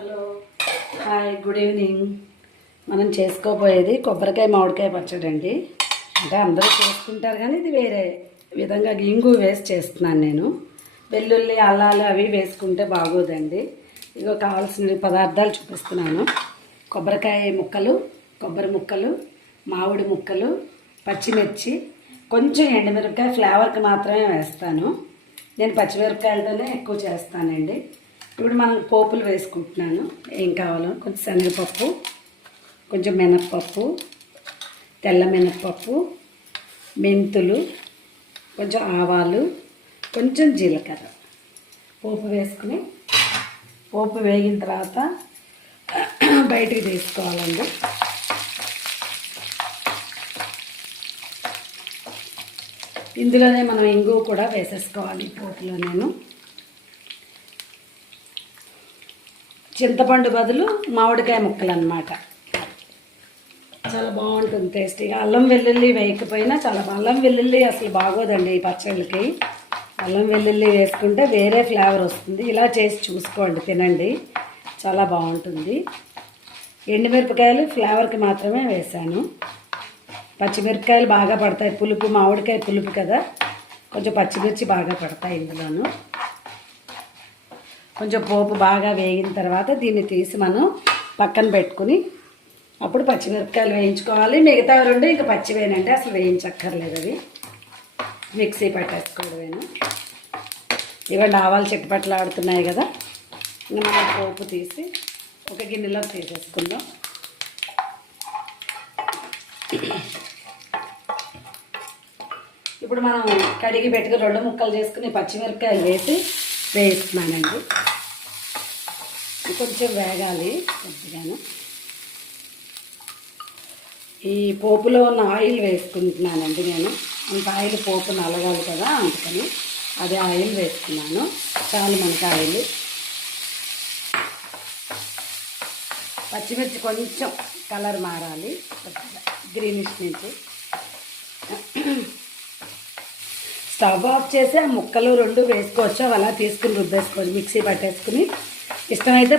Hello hi good evening. మనం చేసుకోబోయేది కొబ్బరికాయ మామిడికాయ పచ్చడి అండి. అంటే అందరూ చేసుకుంటారు కానీ ఇది వేరే విధంగా ఇంగు వేసి చేస్తున్నాను నేను. వెల్లుల్లి అల్లాలు అవి వేసుకుంటే బాగోదండి. ఇదిగో కావాల్సిన పదార్థాలు చూపిస్తున్నాను. కొబ్బరికాయ ముక్కలు, కొబ్బరి ముక్కలు, మామిడి ముక్కలు, పచ్చిమిర్చి, కొంచెం ఎండుమిరపకాయ ఫ్లేవర్కి మాత్రమే వేస్తాను. నేను పచ్చిమిరపకాయలతోనే ఎక్కువ చేస్తానండి. ఇప్పుడు మనం పోపులు వేసుకుంటున్నాను. ఏం కావాలో కొంచెం శనగపప్పు, కొంచెం మినప్పప్పు, తెల్ల మినప్పప్పు, మెంతులు, కొంచెం ఆవాలు, కొంచెం జీలకర్ర పోపు వేసుకుని పోపు వేగిన తర్వాత బయటికి తీసుకోవాలండి. ఇందులోనే మనం ఇంగు కూడా వేసేసుకోవాలి. పోపులో నేను చింతపండు బదులు మామిడికాయ ముక్కలు అన్నమాట. చాలా బాగుంటుంది టేస్టీగా. అల్లం వెల్లుల్లి వేయకపోయినా చాలా అల్లం వెల్లుల్లి అసలు బాగోదండి ఈ పచ్చళ్ళకి. అల్లం వెల్లుల్లి వేసుకుంటే వేరే ఫ్లేవర్ వస్తుంది. ఇలా చేసి చూసుకోండి, తినండి, చాలా బాగుంటుంది. ఎండుమిరపకాయలు ఫ్లేవర్కి మాత్రమే వేసాను. పచ్చిమిరపకాయలు బాగా పడతాయి, పులుపు మామిడికాయ పులుపు కదా, కొంచెం పచ్చిమిర్చి బాగా పడతాయి ఇందులోను. కొంచెం పోపు బాగా వేగిన తర్వాత దీన్ని తీసి మనం పక్కన పెట్టుకుని అప్పుడు పచ్చిమిరపకాయలు వేయించుకోవాలి. మిగతా రెండు ఇంకా పచ్చివేనంటే అసలు వేయించక్కర్లేదు, అవి మిక్సీ పట్టేసుకోవడమేను. ఇవ్వండి ఆవాలు చిట్టపట్లు ఆడుతున్నాయి కదా. ఇంకా మనం పోపు తీసి ఒక గిన్నెలో తీసేసుకుందాం. ఇప్పుడు మనం కడిగి పెట్టుకుని 2 ముక్కలు చేసుకుని పచ్చిమిరపకాయలు వేసి వేస్తున్నానండి. కొంచెం వేగాలి కొద్దిగాను. ఈ పోపులో ఉన్న ఆయిల్ వేసుకుంటున్నానండి నేను. అంత ఆయిల్ పోపు నలగాలి కదా, అందుకని అదే ఆయిల్ వేసుకున్నాను. చాలు మనకి ఆయిల్. పచ్చిమిర్చి కొంచెం కలర్ మారాలి, గ్రీనిష్ నుంచి. స్టవ్ ఆఫ్ చేసి ఆ ముక్కలు 2 వేసుకోవచ్చు. అలా తీసుకుని రుబ్బేసుకోవాలి, మిక్సీ పట్టేసుకుని. ఇష్టమైతే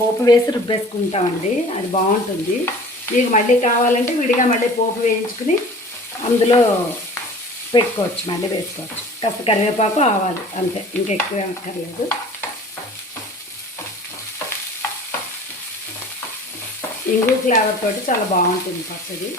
పోపు వేసి రుబ్బేసుకుంటామండి, అది బాగుంటుంది. మీకు మళ్ళీ కావాలంటే విడిగా మళ్ళీ పోపు వేయించుకుని అందులో పెట్టుకోవచ్చు, మళ్ళీ వేసుకోవచ్చు. కాస్త కరివేపాకు ఆవాలు అంతే, ఇంకెక్కువ అక్కర్లేదు. ఇంగు ఫ్లేవర్ తోటి చాలా బాగుంటుంది పచ్చడి.